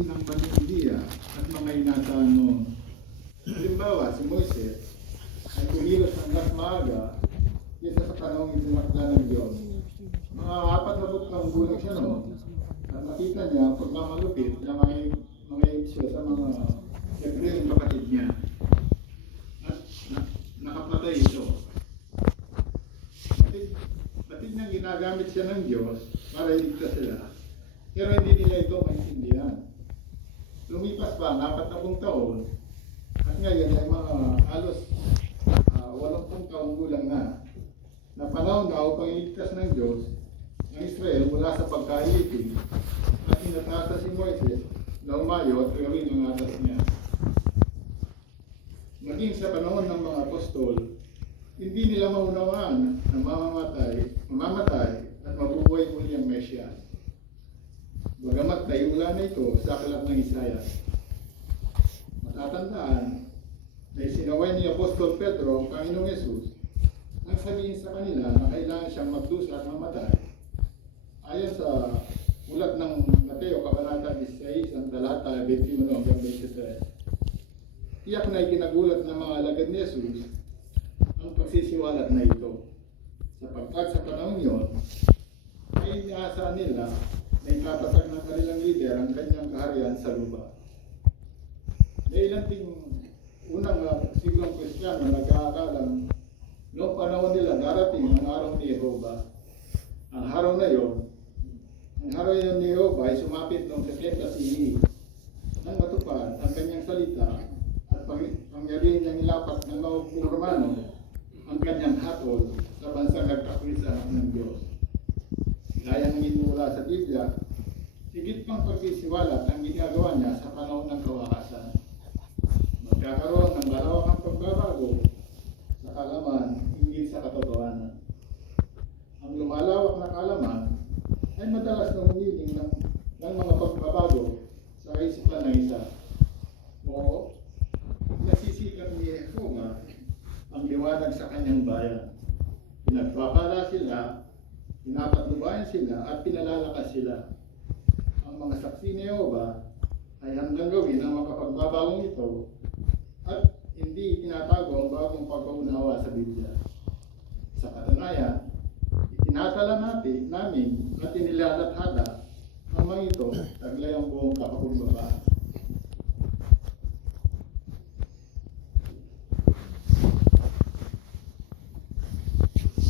din ng maling ideya at mga inasahan noon. Halimbawa, si Moises ay kumilos ng mas maaga kaysa sa panahong itinakda ng Diyos. Mga 40 gulang siya noon. At nakita niya ang pagmamalupit na mga isyo sa mga Hebreo kapatid niya. At nakapatay ito. Batid niyang ginagamit siya ng Diyos para iligtas sila. Pero hindi nila ito maintindihan. Lumipas pa ang 40 taon at ngayon ay mga halos 80 taong gulang na panahon na upang iligtas ng Diyos ang Israel mula sa pagkailipin at inatasa si Moises na umayo at gawin ang atas niya. Maging sa panahon ng mga apostol, hindi nila maunawaan na mamamatay at mabubuhay muli ang Mesyas. Bagamat naiula na ito sa aklat ng Isaiah. Matatandaan na isinaway ni Apostol Pedro ang Panginoong Yesus nang sabihin sa kanila na kailangan siyang magdusa at mamatay. Ayon sa ulat ng Mateo, Kabanata 16, ang talata 21 hanggang 23. Tiyak na ikinagulat ng mga alagad ni Jesus ang pagsisiwalat na ito. Sapagkat sa panahon yun, ay iniasaan nila na itatatag ng kanilang leader ang kanyang kaharian sa lupa. May ilang ting unang siglong Kristiyano nag-aakalang noong panahon nila darating ang araw ni Jehova. Ang araw na yon ni Jehova ay sumapit noong 70 CE nang matupad ang kanyang salita at pangyarihan niyang ilapat ng mga Romano ang kanyang hatol sa bansang nagtakwil sa anak ng Diyos. Gaya ng inula sa Biblia, higit pang pagsisiwalat ang ginagawa niya sa panahon ng kawakasan. Magkakaroon ng malawakang pagbabago sa kalaman, hindi sa katotohanan. Ang lumalawak na kalaman ay madalas na humiling ng mga pagbabago sa kaisipan ng isa. O nasisikap ni Jehova ang liwanag sa kanyang bayan. Pinagpapala sila, pinapatnubayan sila at pinalalakas sila. Ang mga saksi ni Jehova ay handang gawin ang makapagbabagong ito at hindi tinatago ang bagong pagkaunawa sa Biblia. Sa katunayan, itinatala namin at inilalathada ang mga ito taglay ang buong kapakumbabaan.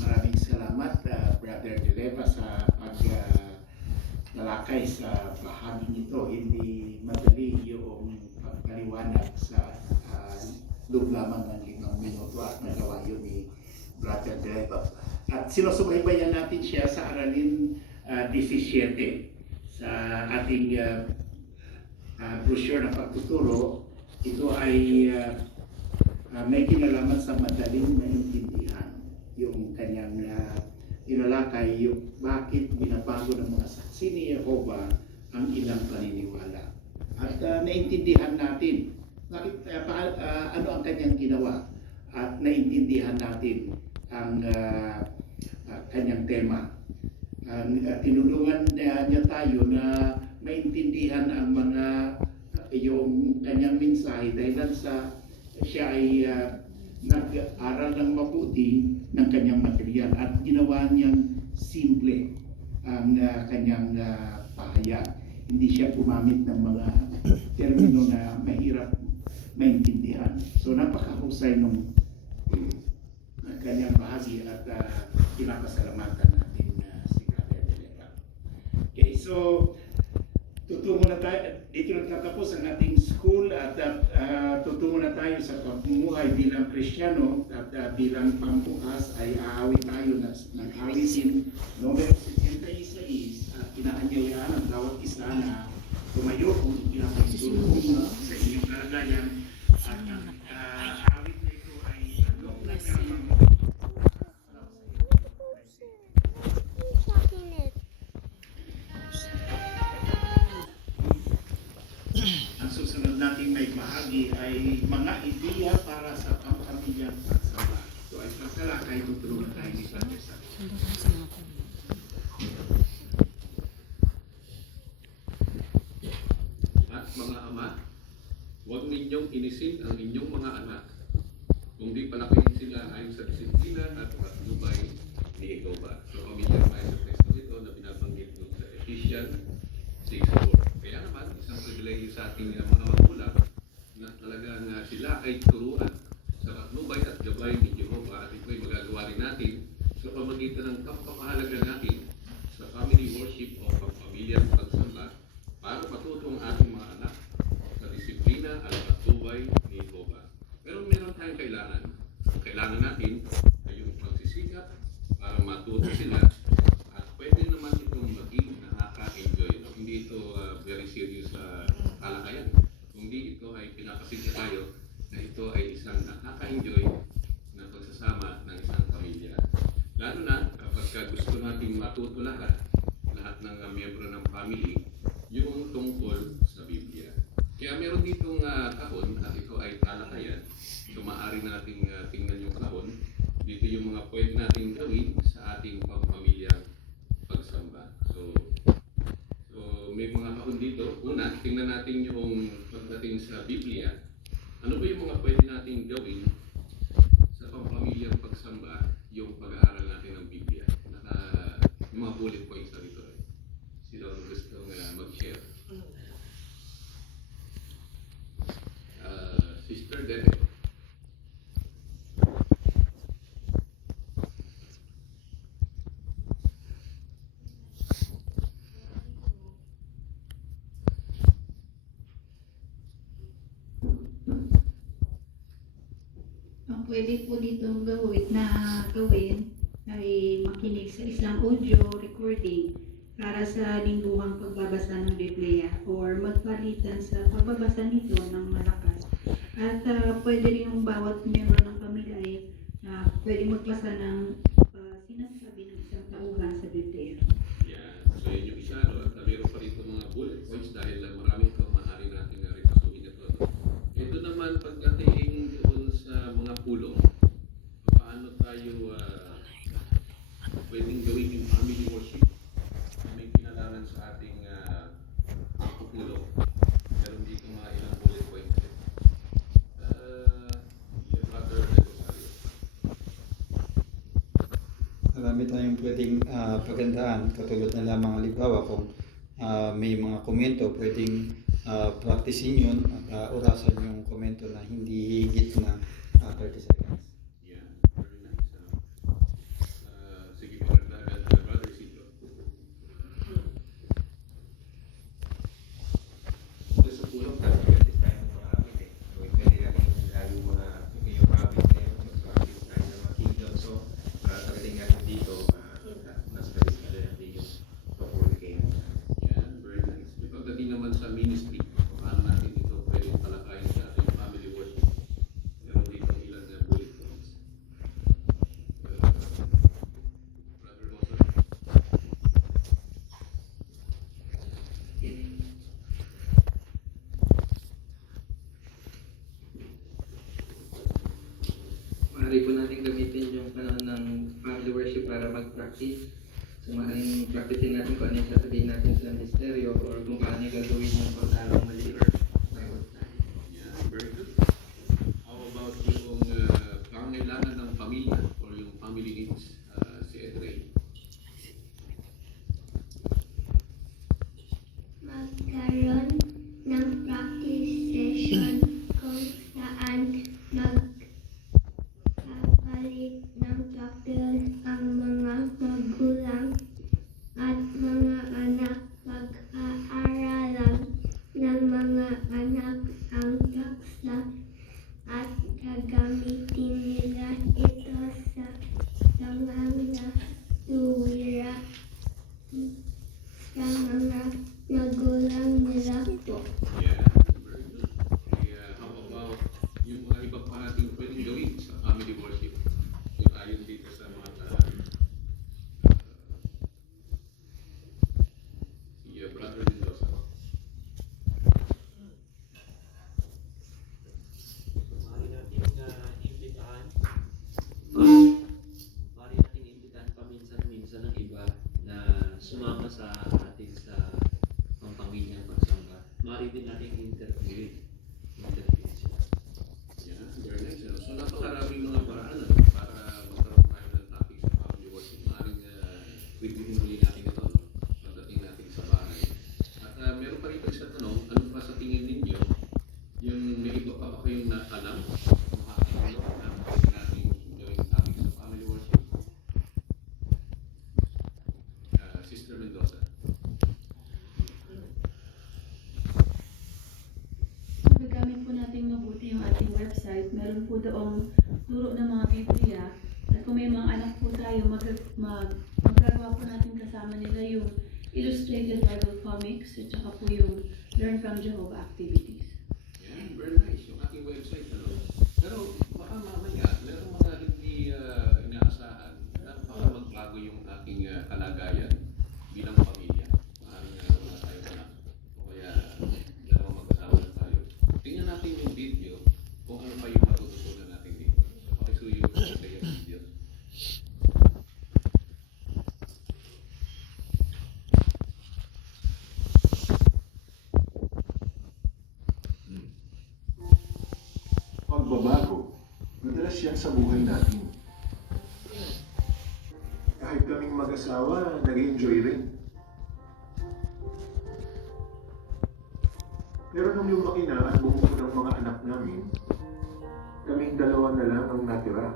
Maraming salamat, Brother Dileva, sa paglalakay sa bahaging ito. Hindi madali yung pagpaliwanag sa loob lamang ng 5 minuto at nagawa yun ni Brother Dileva. At sinusubaybayan natin siya sa aralin 17 sa ating brochure na pagtuturo. Ito ay may kinalaman sa madaling maintindihan. Yung kanyang inalakay, yung bakit binabago ng mga saksi ni Jehova ang ilang paniniwala. At naintindihan natin bakit, ano ang kanyang ginawa, at naintindihan natin ang kanyang tema. Tinulungan niya tayo na maintindihan ang yung kanyang mensahe dahil sa siya ay nag-aral ng mabuti ng kanyang material at ginawa niyang simple ang kanyang pahayag. Hindi siya gumamit ng mga termino na mahirap maintindihan. So napakahusay nung kanyang bahagi at pinapasalamatan natin si Brother Dileva. Okay, so tutungo na tayo, dito nagtatapos ang ating school at tutungo na tayo sa pamumuhay bilang Kristiyano at bilang pambukas ay aawit tayo ng awitin numero 76 at kinaanyayaan ang bawat isa na tumayo kung pinapagtulong sa inyong kalagayan at ang awit na ito ay anong nagkamang ang susunod nating may bahagi ay mga ideya para sa pamilya pagsamba. Ito ay pagkalakay, tutulungan tayo ni Brother Sam. At mga ama, huwag ninyong inisin ang inyong mga anak, kundi palakihin sila ayon sa disiplina at patnubay ni Jehovah. So, pamilyang Maestro Cristo ito na binabanggit doon sa Ephesians 6:4. Kaya naman, isang pribilegyo sa ating mga magulang na talagang sila ay turuan sa patnubay at gabay ni Jehovah, at ito'y magagawa rin natin sa pamagitan ng kapapahalaga natin sa family worship o pamilyang pagsamba para matuto ang ating mga anak sa disiplina at patnubay ni Jehovah. Pero meron tayong kailangan. Ang kailangan natin ay yung pagsisikap para matuto sila, at pwede naman itong maging nakaka-enjoy. No? Hindi ito very serious sa kalakayan. Kundi ito ay pinapasigla tayo na ito ay isang nakaka-enjoy na pagsasama ng isang pamilya. Lalo na kapag gusto natin matuto lahat ng miyembro ng family yung tungkol sa Biblia. Kaya meron ditong kahon at ito ay talakayan. So maaari nating tingnan yung kahon. Dito yung mga pwede nating gawin sa ating pampilyang pagsamba. So may mga kahon dito. Una, tingnan natin yung pagdating sa Biblia. Ano ba yung mga pwede nating gawin sa pampamilyang pagsamba, yung pag-aaral natin ng Biblia? Yung mga bullet points na dito. Sino ang gusto mag-share? Sister Dede. Ang pwede po ditong gawin ay makinig sa isang audio recording para sa lingguhang pagbabasa ng Biblia or magpalitan sa pagbabasa nito ng malakas. At pwede rin yung bawat miyembro ng pamilya ay pwede magbasa ng sinasabi ng isang tauhan sa Biblia. Yeah. So yun yung isa. No? At meron pa rito mga bullet points dahil marami ito maaari natin repasuhin ito. No? Ito naman pagdating doon sa mga pulong, paano tayo pwedeng gawin yung family worship na may kinalaman sa ating pupulong. Meron dito mga ilang bullet points. Brother Rosario. Marami tayong pwedeng pagandaan, katulad na lamang halimbawa kung may mga komento, pwedeng practicein yun at orasan yung komento na hindi higit na 30 seconds. Yeah, very nice. Sige, pagandaan, Brother Isidro. Sa pulong practice tayo ng mga habit eh. So, pwede natin lalo mga yung habit na yun, mag-practice tayo ng mga kingdom. So, talagang natin dito, mas galis na rin natin yung papuricain. Yeah, very nice. Pagdating naman sa ministry, paano natin ito pwede palakayin sa ating family worship? Meron dito ilang bullet points. Brother Rosa. Maaari po natin gamitin yung panahon ng family worship para mag-practice. So maaaring practicein natin kung ano yung sasabihin natin sa misteryo or kung paano yung gagawin yung paglalong mali or bawat time. Yeah, very good. How about yung pangailangan ng pamilya or yung family needs, si Edrey? Magkaroon ng practice session kung saan magpapalit ng papel ang mga magulang at mga anak. Pag-aaralan maaari din natin interview sila. Yeah, very nice. So napakaraming mga paraan para magkaroon tayo ng topic sa family worship. Maaaring bibihin muli natin ito pagdating natin sa bahay. At meron pa rin isang tanong, ano pa sa tingin ninyo yung may iba pa ba kayong alam? Makakatulong na pwede natin gawing topic sa family worship? Sister Mendoza. Gagamit po natin mabuti yung ating website. Meron po doong turo ng mga Biblia. At kung may mga anak po tayo, magagawa po natin kasama nila yung illustrated Bible comics at saka po yung Learn from Jehovah activities. Yeah, very nice. Yung ating website, ano? Pero baka mamaya, meron mga hindi inaasahan na baka magbago yung ating kalagayan bilang pamilya. Maaaring wala tayo anak. O kaya dalawang mag-asawa na tayo. Tingnan natin yung video kung ano pa yung matututunan natin dito. So, pakisuyo sa yung video. Pagbabago, madalas yan sa buhay natin. Kahit kaming mag-asawa, nag-enjoy rin. Pero nung lumaki na at bumuo ng mga anak namin, kaming dalawa na lang ang natira.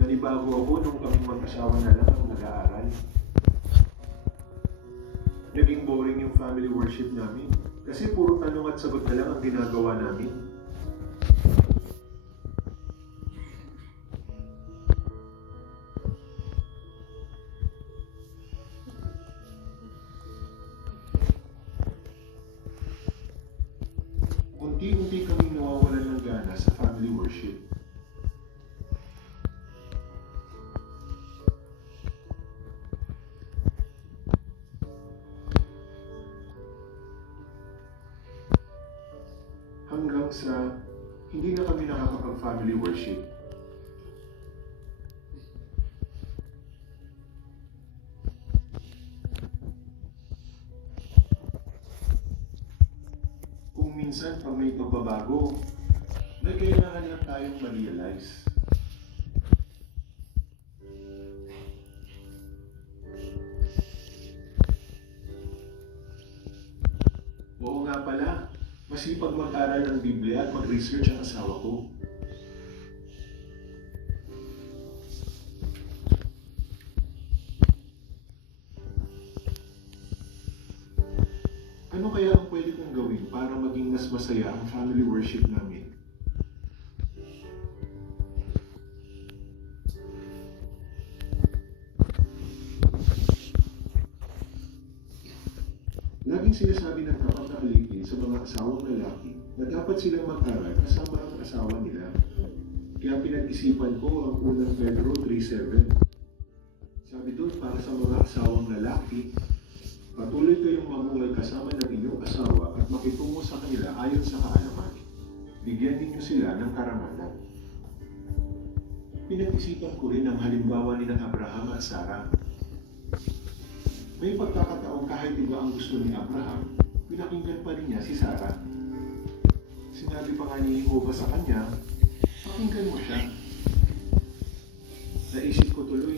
Nanibago ako nung kaming mag-asawa na lang ang nag-aaral. Naging boring yung family worship namin. Kasi puro tanong at sagot na lang ang ginagawa namin. Unti-unti kaming nawawalan ng gana sa family worship. Hanggang sa hindi na kami nakakapag-family worship. Kung minsan pag may pagbabago, may kailangan lang tayong ma-realize. Oo nga pala, masipag mag-aral ng Biblia at mag-research ang asawa ko. Ano kaya ang pwede kong gawin para maging mas masaya ang family worship namin? Laging sinasabi ng tapat na alipin sa mga asawang lalaki na dapat silang mag-aral kasama ang asawa nila. Kaya pinag-isipan ko ang unang Pedro 3:7. Sabi doon, para sa mga asawang lalaki, patuloy kayong mamuhay kasama ng inyong asawa at makitungo sa kanila ayon sa kaalaman. Bigyan ninyo sila ng karangalan. Pinag-isipan ko rin ang halimbawa ni Abraham at Sarah. May pagkakataon kahit iba ang gusto ni Abraham, pinakinggan pa rin niya si Sarah. Sinabi pa nga ni Jehovah sa kanya, pakinggan mo siya. Naisip ko tuloy,